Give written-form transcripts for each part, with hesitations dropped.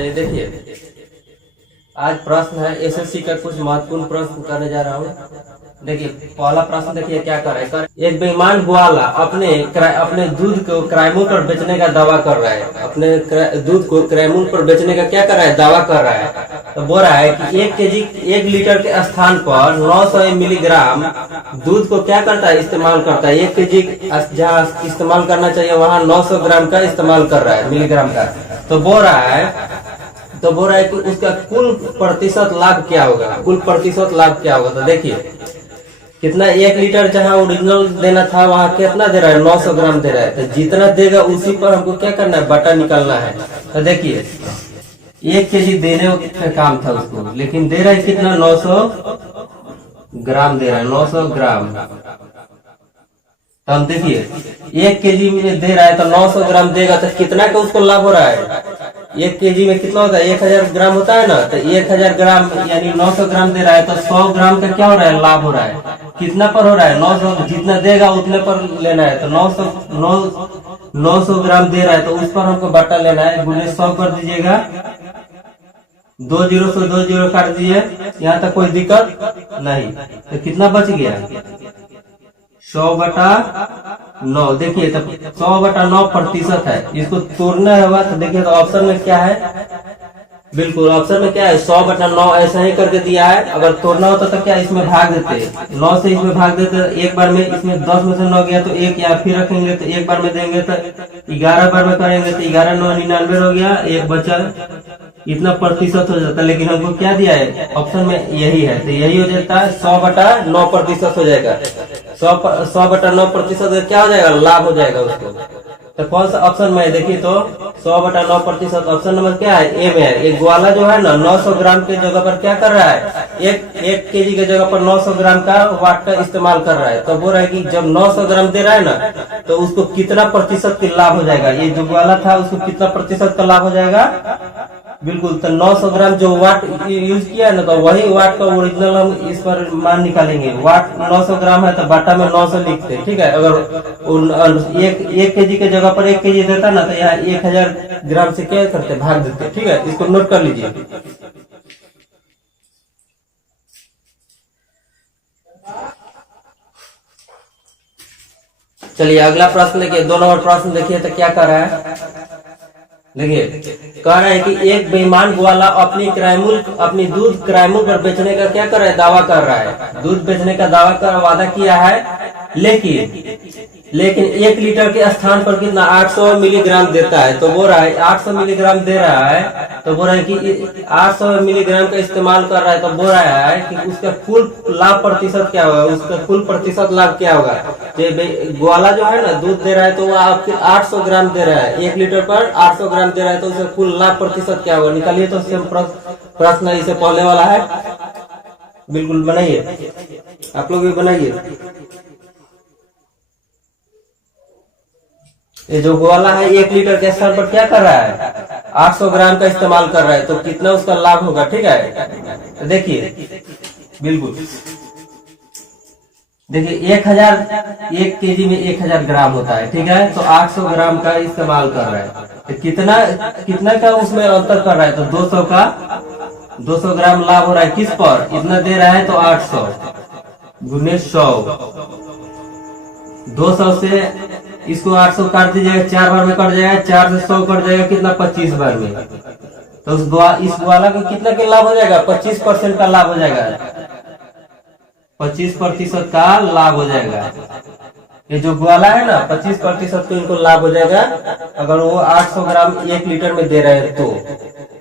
चलिए देखिए, आज प्रश्न है एसएससी का कुछ महत्वपूर्ण प्रश्न करने जा रहा हूँ। देखिए पहला प्रश्न देखिए क्या कर रहा है। एक बेईमान ग्वाला अपने दूध को क्राइमूल पर बेचने का दावा कर रहा है। अपने दूध को क्राइमूल पर बेचने का क्या कर रहा है, दावा कर रहा है। तो बोल रहा है कि 1 लीटर के स्थान पर 900 मिलीग्राम दूध को क्या करता है, इस्तेमाल करता है। 1 केजी जहाँ इस्तेमाल करना चाहिए वहाँ 900 ग्राम का इस्तेमाल कर रहा है, मिलीग्राम का। तो बोल रहा है कि उसका कुल प्रतिशत लाभ क्या होगा, कुल प्रतिशत लाभ क्या होगा। तो देखिए कितना, 1 लीटर जहाँ ओरिजिनल देना था वहाँ कितना दे रहा है, 900 ग्राम दे रहा है। तो जितना देगा उसी पर हमको क्या करना है, बटा निकालना है। तो देखिए 1 केजी देने का काम था उसको, लेकिन दे रहा है कितना, 900 ग्राम दे रहा है, 900 ग्राम। तो हम देखिए 1 केजी में दे रहा है तो 900 ग्राम देगा तो कितना का उसको लाभ हो रहा है। 1 केजी में कितना होता है, 1000 ग्राम होता है ना। तो 1000 ग्राम यानी 900 ग्राम दे रहा है तो 100 ग्राम का क्या हो रहा है, लाभ हो रहा है। कितना पर हो रहा है, 900। जितना देगा उतने पर लेना है। तो 900 ग्राम दे रहा है तो उस पर हमको बट्टा लेना है। गुने 100 कर दीजिएगा, 2 जीरो से 2 जीरो काट दीजिए, यहाँ तक कोई दिक्कत नहीं। तो कितना बच गया, 100/9। देखिए तो 100/9 प्रतिशत है। इसको तोड़ना होगा तो देखिए तो ऑप्शन में क्या है, बिल्कुल ऑप्शन में क्या है, 100/9 ऐसा ही करके दिया है। अगर तोड़ना होता तो क्या इसमें भाग देते, 9 से इसमें भाग देते। एक बार में इसमें 10 में से 9 गया तो 1 या फिर रखेंगे तो 1 बार में देंगे तो 11 बार में करेंगे तो 11 9 99 हो गया, 1 बचा, इतना प्रतिशत हो जाता है। लेकिन हमको क्या दिया है, ऑप्शन में यही है। तो यही हो जाता है 100/9 प्रतिशत हो जाएगा। 100/9 प्रतिशत क्या हो जाएगा, लाभ हो जाएगा उसको। तो कौन सा ऑप्शन में है, देखिए तो 100/9 प्रतिशत ऑप्शन नंबर क्या है, ए में है। एक ग्वाला जो है ना 900 ग्राम के जगह पर क्या कर रहा है, एक केजी के जगह पर 900 ग्राम का वाट का इस्तेमाल कर रहा है। तो बोल रहा है कि जब 900 ग्राम दे रहा है ना तो उसको कितना प्रतिशत का लाभ हो जाएगा। ये जो ग्वाला था उसको कितना प्रतिशत का लाभ हो जाएगा, बिल्कुल। तो 900 ग्राम जो वाट यूज किया है ना तो वही वाट का ओरिजिनल हम इस पर मान निकालेंगे। वाट 900 ग्राम है तो बाटा में 900 लिखते, ठीक है। अगर एक केजी के जगह पर 1 केजी देता ना तो यहाँ 1000 ग्राम से क्या करते, भाग देते, ठीक है। इसको नोट कर लीजिए। चलिए अगला प्रश्न देखिए, 2 नंबर प्रश्न देखिए तो क्या कर रहा है। देखिए कह रहा है कि एक बेईमान ग्वाला अपनी दूध क्राइमूल पर बेचने का क्या कर रहा है, दावा कर रहा है। दूध बेचने का दावा का वादा किया है, लेकिन 1 लीटर के स्थान पर कितना, 800 मिलीग्राम देता है। तो बोल रहा है 800 मिलीग्राम दे रहा है। तो बोल रहा है कि 800 मिलीग्राम का इस्तेमाल कर रहा है। तो बोल रहा है कि उसका कुल लाभ प्रतिशत क्या होगा, उसका कुल प्रतिशत लाभ क्या होगा। ग्वाला जो है ना दूध दे रहा है तो वो आपके 800 ग्राम दे रहा है, 1 लीटर पर 800 ग्राम दे रहा है। तो उसका कुल लाभ प्रतिशत क्या होगा, निकालिए। तो प्रश्न इसे पहले वाला है, बिल्कुल बनाइए, आप लोग भी बनाइए। ये जो ग्वाला है 1 लीटर के स्थान पर क्या कर रहा है, 800 ग्राम का इस्तेमाल कर रहा है। तो कितना उसका लाभ होगा, ठीक है। तो देखिए बिल्कुल, देखिए 1 केजी में 1000 ग्राम होता है, ठीक है। तो 800 ग्राम का इस्तेमाल कर रहा है। तो कितना का उसमें अंतर कर रहा है, तो 200 ग्राम लाभ हो रहा है। किस पर, इतना दे रहा है तो 800 गुने 100, 200 से इसको 800 काट दीजिएगा, 4 बार में कट जाएगा, 4 से 100 कट जाएगा, कितना, 25 बार में। तो इस ग्वाला को कितना का लाभ हो जाएगा, 25% का लाभ हो जाएगा, 25% का लाभ हो जाएगा। ये जो ग्वाला है ना 25% को इनको लाभ हो जाएगा अगर वो 800 ग्राम 1 लीटर में दे रहे हैं तो,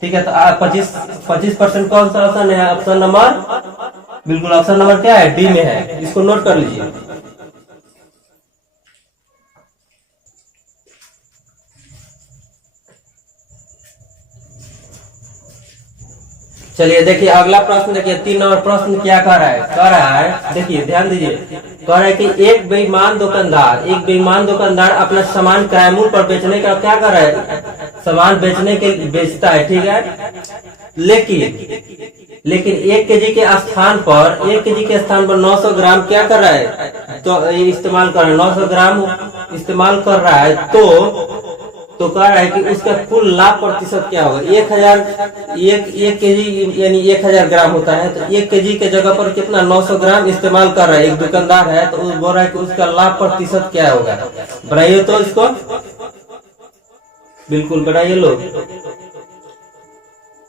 ठीक है। तो 25% कौन सा ऑप्शन है, ऑप्शन नंबर, बिल्कुल ऑप्शन नंबर क्या है, डी में है। इसको नोट कर लीजिए। चलिए देखिए अगला प्रश्न देखिए, 3 नंबर प्रश्न क्या कह रहा है, देखिए ध्यान दीजिए। कह रहा है कि एक बेईमान दुकानदार अपना सामान क्राइमूल पर बेचने का क्या कर रहा है, सामान बेचता है, ठीक है। लेकिन 1 केजी के स्थान पर 900 ग्राम क्या कर रहा है, तो इस्तेमाल कर रहा है, 900 ग्राम इस्तेमाल कर रहा है। तो कह रहा है कि उसका कुल लाभ प्रतिशत क्या होगा। 1 केजी यानी 1000 ग्राम होता है, तो 1 केजी के जगह पर कितना 900 ग्राम इस्तेमाल कर रहा है एक दुकानदार है, तो वो बोल रहा है कि उसका लाभ प्रतिशत क्या होगा। बनाइए तो इसको, बिल्कुल बनाइए लोग।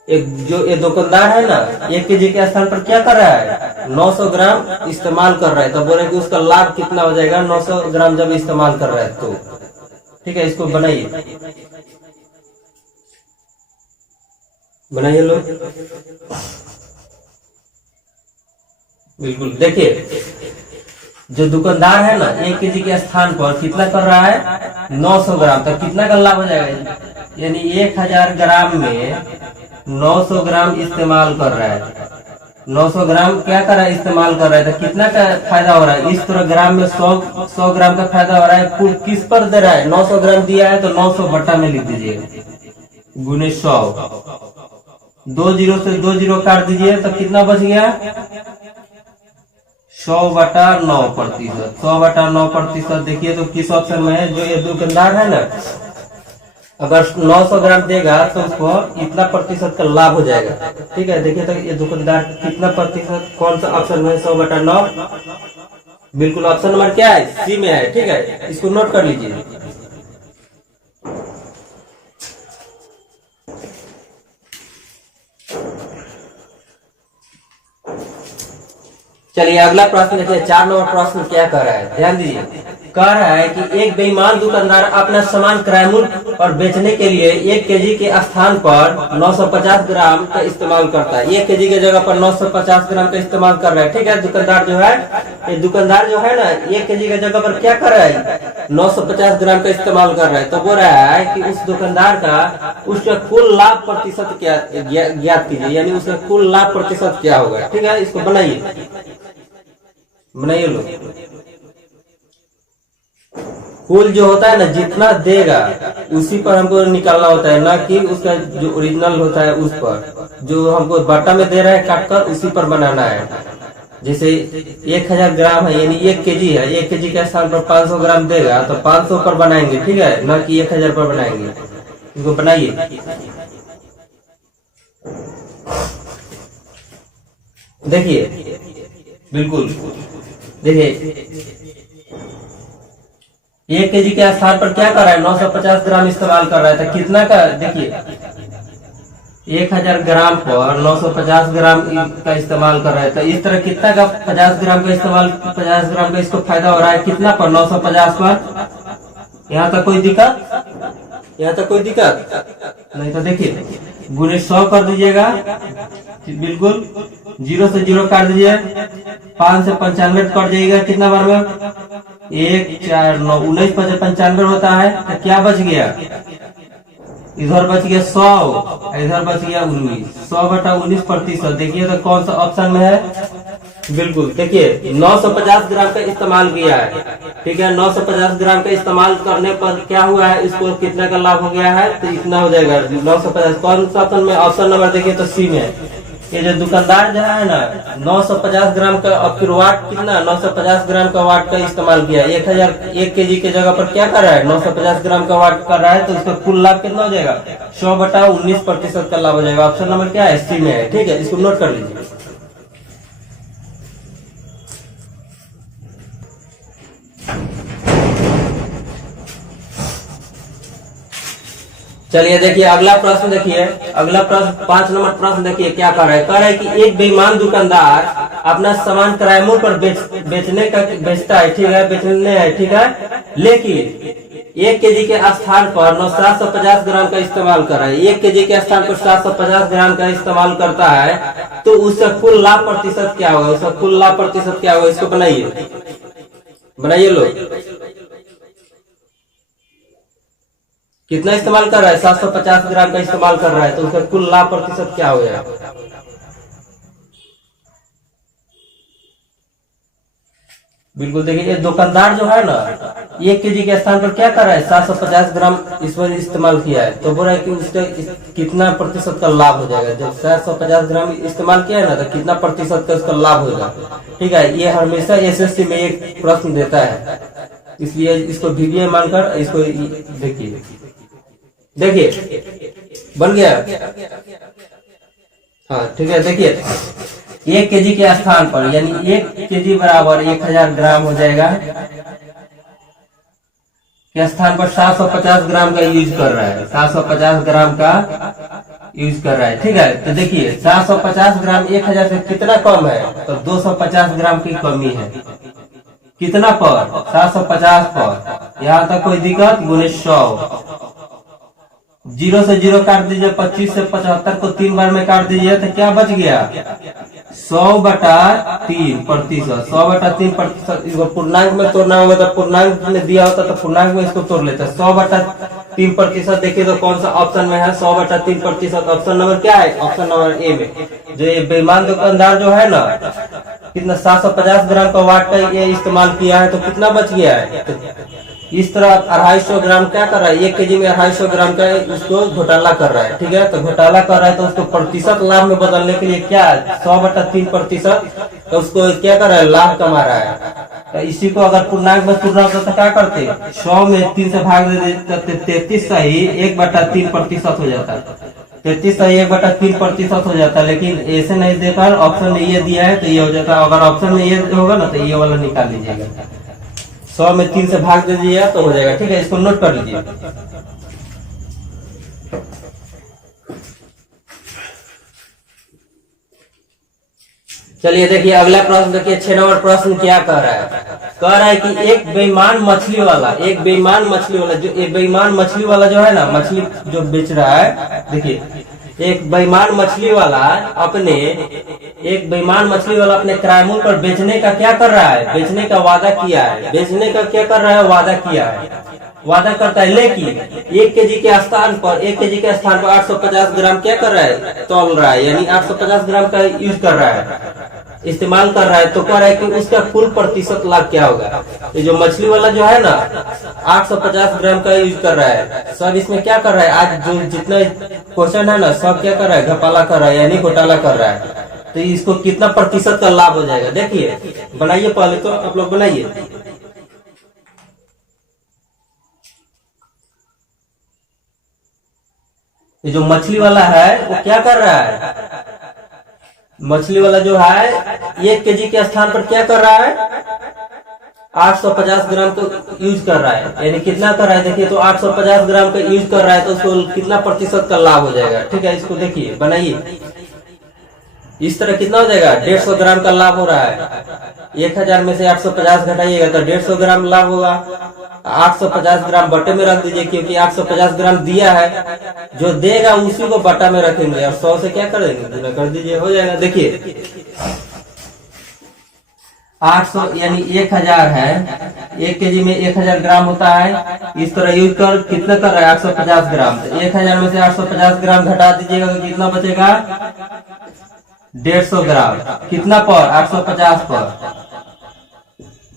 एक जो ये दुकानदार है ना 1 केजी के स्थान पर क्या कर रहा है 900 ग्राम इस्तेमाल कर रहा है, तो बोल रहे कि उसका लाभ कितना हो जाएगा 900 ग्राम जब इस्तेमाल कर रहा है तो। ठीक है, इसको बनाइए, बनाइए लोग। बिल्कुल देखिए, जो दुकानदार है ना 1 केजी के स्थान पर कितना कर रहा है 900 ग्राम, तो कितना का लाभ हो जाएगा, यानी 1000 ग्राम में 900 ग्राम इस्तेमाल कर रहा है। 900 ग्राम क्या कर रहा है इस्तेमाल कर रहा है, तो कितना का फायदा हो रहा है। इस तरह ग्राम में 100 ग्राम का फायदा हो रहा है। कुल किस पर दे रहा है 900 ग्राम दिया है, तो 900 बट्टा में लिख दीजिए गुने 100। 2 जीरो से 2 जीरो काट दीजिए तो कितना बच गया 100/9%। 100/9% देखिए तो किस ऑप्शन में है। जो ये दुकानदार है ना अगर 900 ग्राम देगा तो उसको इतना प्रतिशत का लाभ हो जाएगा। ठीक है, देखिए तो ये दुकानदार कितना प्रतिशत, कौन सा ऑप्शन में 100/9, बिल्कुल ऑप्शन नंबर क्या है सी में है। ठीक है, इसको नोट कर लीजिए। चलिए अगला प्रश्न देखिए, 4 नंबर प्रश्न क्या कर रहा है, ध्यान दीजिए। कह रहा है कि एक बेईमान दुकानदार अपना सामान क्रय मूल्य पर बेचने के लिए 1 केजी के स्थान पर 950 ग्राम का इस्तेमाल करता है। 1 केजी के जगह पर 950 ग्राम का इस्तेमाल कर रहा है। ठीक है, दुकानदार जो है ना 1 केजी के जगह पर क्या कर रहा है 950 ग्राम का इस्तेमाल कर रहा है। तो बोल रहा है कि उस दुकानदार का उसका कुल लाभ प्रतिशत क्या ज्ञात कीजिए, यानी उसका कुल लाभ प्रतिशत क्या होगा। ठीक है, इसको बनाइए, बनाइए लोग। कुल जो होता है ना जितना देगा उसी पर हमको निकालना होता है, ना कि उसका जो ओरिजिनल होता है उस पर। जो हमको बट्टा में दे रहा है काट कर उसी पर बनाना है। जैसे 1000 ग्राम है यानी 1 केजी है, 1 केजी के स्थान पर 500 ग्राम देगा तो 500 पर बनाएंगे। ठीक है, ना कि 1000 पर बनाएंगे। इसको बनाइए, देखिए बिल्कुल देखिए 1 केजी के स्थान पर क्या कर रहा है 950 ग्राम इस्तेमाल कर रहा है, तो कितना का देखिए 1000 ग्राम पर 950 ग्राम का इस्तेमाल कर रहा है। तो इस तरह कितना का 50 ग्राम का इस्तेमाल, 50 ग्राम का इसको फायदा हो रहा है कितना पर 950 पर। यहाँ तक कोई दिक्कत, यहाँ तक कोई दिक्कत नहीं। तो देखिए गुने 100 कर दीजिएगा, बिल्कुल 0 से 0 काट दीजिए, 5 से 95 कट जाएगा कितना बार में 1 4 9 19 5 95 होता है। तो क्या बच गया, इधर बच गया 100, इधर बच गया 19। 100/19%। देखिए तो कौन सा ऑप्शन में है, बिल्कुल देखिए 950 ग्राम का इस्तेमाल किया है। ठीक है, 950 ग्राम का इस्तेमाल करने पर क्या हुआ है, इसको कितना का लाभ हो गया है, तो इतना हो जाएगा 950। कौन सा ऑप्शन में, ऑप्शन नंबर देखिए तो सी में। ये जो दुकानदार जो है ना 950 ग्राम का, अब फिर वाट कितना 950 ग्राम का वाट का इस्तेमाल किया। 1 केजी के जगह पर क्या कर रहा है 950 ग्राम का वाट कर रहा है, तो इसका कुल लाभ कितना हो जाएगा 100/19% का लाभ हो जाएगा। ऑप्शन नंबर क्या है सी में है। ठीक है, इसको नोट कर लीजिए। चलिए देखिए अगला प्रश्न, देखिए अगला प्रश्न 5 नंबर प्रश्न देखिए क्या कर रहा है। कह रहा है कि एक बेईमान दुकानदार अपना सामान किराए मूल्य पर बेचता है। ठीक है, बेचने है। ठीक है, लेकिन 1 केजी के स्थान पर 750 ग्राम का इस्तेमाल कर रहा है। 1 केजी के स्थान पर 750 ग्राम का इस्तेमाल करता है, तो उसका कुल लाभ प्रतिशत क्या होगा, उसका कुल लाभ प्रतिशत क्या होगा। इसको बनाइए, बनाइए लोग। कितना इस्तेमाल कर रहा है 750 ग्राम का इस्तेमाल कर रहा है, तो उसका कुल लाभ प्रतिशत क्या हो जाएगा। बिल्कुल देखिए ये दुकानदार जो है ना 1 केजी के स्थान पर क्या कर रहा है 750 ग्राम इस पर इस्तेमाल किया है, तो बोल रहा है कि उसका कितना प्रतिशत का लाभ हो जाएगा। जब 750 ग्राम इस्तेमाल किया है ना तो कितना प्रतिशत का उसका लाभ होगा। ठीक है, ये हमेशा एसएससी में एक प्रश्न देता है, इसलिए इसको वीवीए मानकर इसको देखिए। देखिए बन गया। हाँ ठीक है, देखिए 1 kg के स्थान पर यानी 1 kg बराबर 1000 ग्राम हो जाएगा के स्थान पर 750 ग्राम का यूज कर रहा है, 750 ग्राम का यूज कर रहा है। ठीक है, तो देखिए 750 ग्राम 1000 से कितना कम है, तो 250 ग्राम की कमी है। कितना पर? 750 पर। यहाँ तक कोई दिक्कत? गुने 100। 0 से 0 काट दीजिए, 25 से 75 को 3 बार में काट दीजिए, तो क्या बच गया? 100/3%। 100/3%। इसको पूर्णांक में तोड़ना होगा तो पूर्णांक में दिया होता तो पूर्णांक में इसको तोड़ लेते। 100/3%। देखिए तो कौन सा ऑप्शन में है 100/3%? ऑप्शन नंबर क्या है? ऑप्शन नंबर ए में। जो ये बेईमान दुकानदार जो है ना, कितना 750 ग्राम का वाट का ये इस्तेमाल किया है, तो कितना बच गया है? तो इस तरह 250 ग्राम क्या कर रहा है? 1 kg में 250 ग्राम का उसको घोटाला कर रहा है। ठीक है, तो घोटाला कर रहा है तो उसको प्रतिशत लाभ में बदलने के लिए क्या 100/3%, तो उसको क्या कर रहा है? लाभ कमा रहा है। तो इसी को अगर पूर्णांक में तुलना होता तो क्या करते? 100 में 3 से भाग दे देते, 33 सही 1/3% हो जाता है। 33 सही 1/3% हो जाता है। लेकिन ऐसे नहीं देकर ऑप्शन में ये दिया है तो ये हो जाता है। अगर ऑप्शन में ये होगा ना तो ये वाला निकाल लीजिएगा। 100 में 3 से भाग दे दीजिए तो हो जाएगा। ठीक है, इसको नोट कर लीजिए। चलिए देखिए अगला प्रश्न देखिए, 6 नंबर प्रश्न क्या कह रहा है? कह रहा है कि एक बेईमान मछली वाला जो एक बेईमान मछली वाला जो है ना, मछली जो बेच रहा है, देखिए एक बेईमान मछली वाला अपने किराएमूल पर बेचने का क्या कर रहा है? बेचने का वादा किया है। बेचने का क्या कर रहा है? वादा किया है, वादा करता है। लेकिन 1 kg के स्थान पर 850 ग्राम क्या कर रहा है? तौल रहा है, यानी 850 ग्राम का यूज कर रहा है, इस्तेमाल कर रहा है। तो कह रहा है कि उसका कुल प्रतिशत लाभ क्या होगा? ये जो मछली वाला जो है ना 850 ग्राम का यूज कर रहा है, सब इसमें क्या कर रहा है? आज जो जितना क्वेश्चन है ना, सब क्या कर रहा है? घपाला कर रहा है, यानी घोटाला कर रहा है। तो इसको कितना प्रतिशत का लाभ हो जाएगा? देखिए बनाइए, पहले तो आप लोग बनाइए। ये जो मछली वाला है वो क्या कर रहा है? मछली वाला जो है 1 kg के स्थान पर क्या कर रहा है? 850 ग्राम का यूज कर रहा है, यानी कितना कर रहा है? देखिए तो 850 ग्राम का यूज कर रहा है, तो उसको कितना प्रतिशत का लाभ हो जाएगा? ठीक है, इसको देखिए बनाइए। इस तरह कितना हो जाएगा? 150 ग्राम का लाभ हो रहा है। 1000 में से 850 घटाइएगा तो 150 ग्राम लाभ होगा। 850 ग्राम बटे में रख दीजिए, क्योंकि 850 ग्राम दिया है, जो देगा उसी को बटा में रखेंगे और 100 से क्या करेंगे? गुना कर दीजिए, हो जाएगा। देखिए 800 यानी 1000 है, 1 kg में 1000 ग्राम होता है। इस तरह यूज कर कितना कर रहा है? 850 ग्राम। तो 1000 में से 850 ग्राम घटा दीजिएगा तो कितना बचेगा? 150 ग्राम। कितना पर? 850 पर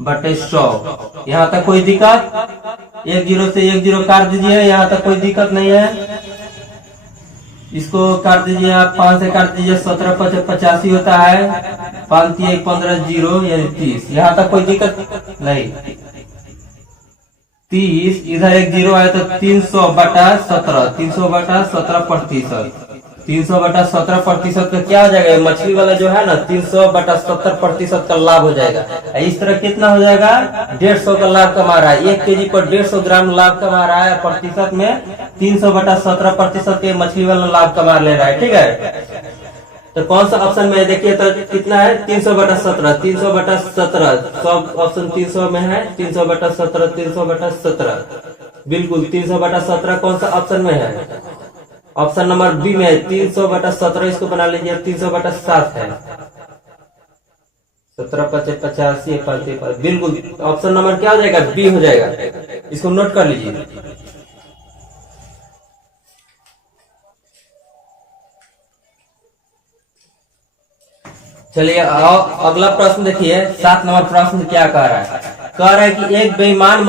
बटे 100। यहाँ तक कोई दिक्कत? 1 0 से 1 0 काट दीजिए, यहाँ तक कोई दिक्कत नहीं है। इसको काट दीजिए आप, 5 से काट दीजिए, 17 5 85 होता है। 5 3 15 0 यानी 30। यहाँ तक कोई दिक्कत नहीं। 30 इधर 1 0 आया तो 300/17, 300/17%। 300/17% का क्या हो जाएगा? मछली वाला जो है ना 300/17% का लाभ हो जाएगा। इस तरह कितना हो जाएगा? 150 का लाभ कमा रहा है। 1 kg पर 150 ग्राम लाभ कमा रहा है, प्रतिशत में 300/17% के मछली वाला लाभ कमा ले रहा है। ठीक है, तो कौन सा ऑप्शन में है? देखिए तो कितना है? 300/17। 300/17 सब ऑप्शन 300 में है। 300/17, 300/17, बिल्कुल 300/17 कौन सा ऑप्शन में है? ऑप्शन नंबर बी में है। 300/17 इसको बना लीजिए, 300/7 है। 17 5 85 5, बिल्कुल ऑप्शन नंबर क्या हो जाएगा? बी हो जाएगा। इसको नोट कर लीजिए। चलिए अगला प्रश्न देखिए, 7 नंबर प्रश्न क्या कह रहा है? कह रहा है कि एक जो बेईमान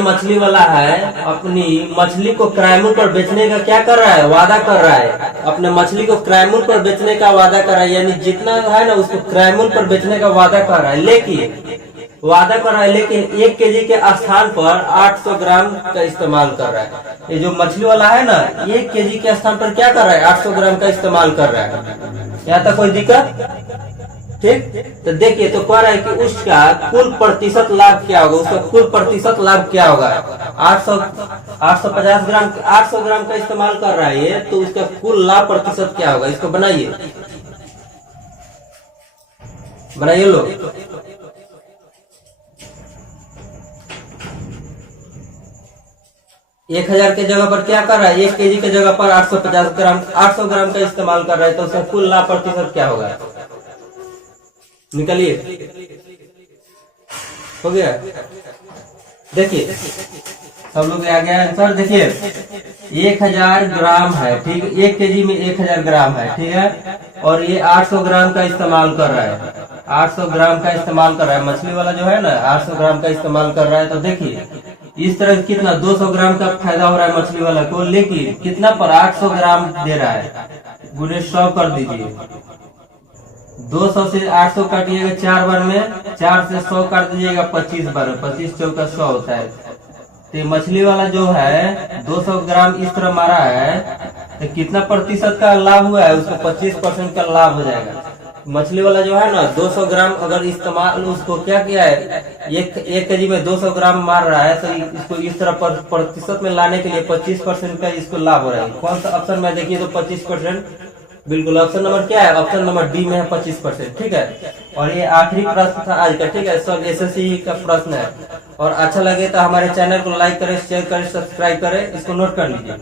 मछली वाला है अपनी मछली को किराएमूल पर बेचने का क्या कर रहा है? वादा कर रहा है। अपने मछली को किराएमूल पर बेचने का वादा कर रहा है, यानी जितना है ना उसको किराएमूल पर बेचने का वादा कर रहा है। वादा कर रहा है, लेकिन 1 केजी के स्थान पर 800 ग्राम का इस्तेमाल कर रहा है। ये जो मछली वाला है ना, 1 केजी के स्थान पर क्या कर रहा है, 800 ग्राम का इस्तेमाल कर रहा है। यहाँ तक कोई दिक्कत? ठीक, तो देखिए, तो कह रहा है कि उसका कुल प्रतिशत लाभ क्या होगा, उसका कुल प्रतिशत लाभ क्या होगा। 850 ग्राम 800 ग्राम का इस्तेमाल कर रहा है ये, तो उसका कुल लाभ प्रतिशत क्या होगा, इसको बनाइए, बनाइए लो। एक 1000 के जगह पर क्या कर रहा है, 1 केजी के जगह पर 800 ग्राम का इस्तेमाल कर रहा है, तो उसका कुल लाभ प्रतिशत क्या होगा, निकलिए। हो गया? देखिए, सब लोग आ गया आंसर। देखिए, 1000 ग्राम है, ठीक है, 1 केजी में 1000 ग्राम है, ठीक है, और ये 800 ग्राम का इस्तेमाल कर रहा है, 800 ग्राम का इस्तेमाल कर रहा है। मछली वाला जो है ना, 800 ग्राम का इस्तेमाल कर रहा है। तो देखिए, इस तरह कितना 200 ग्राम का फायदा हो रहा है मछली वाला को, लेकिन कितना पर 800 ग्राम दे रहा है, गुणे 100 कर दीजिए। 200 से 800 काटिएगा 4 बार में, 4 से 100 काट दीजिएगा 25 बार में, 25 चौका 100 होता है। तो मछली वाला जो है 200 ग्राम इस तरह मारा है, तो कितना प्रतिशत का लाभ हुआ है, उसको 25% का लाभ हो जाएगा। मछली वाला जो है ना, 200 ग्राम अगर इस्तेमाल, उसको क्या किया है, एक केजी में 200 ग्राम मार रहा है, तो इसको इस तरह प्रतिशत में लाने के लिए 25% का इसको लाभ हो रहा है। कौन सा ऑप्शन में देखिए, तो 25%, बिल्कुल ऑप्शन नंबर क्या है, ऑप्शन नंबर डी में है 25%, ठीक है। और ये आखिरी प्रश्न था आज का, ठीक है, सब एसएससी का प्रश्न है। और अच्छा लगे तो हमारे चैनल को लाइक करें, शेयर करें, सब्सक्राइब करें, इसको नोट कर लीजिए।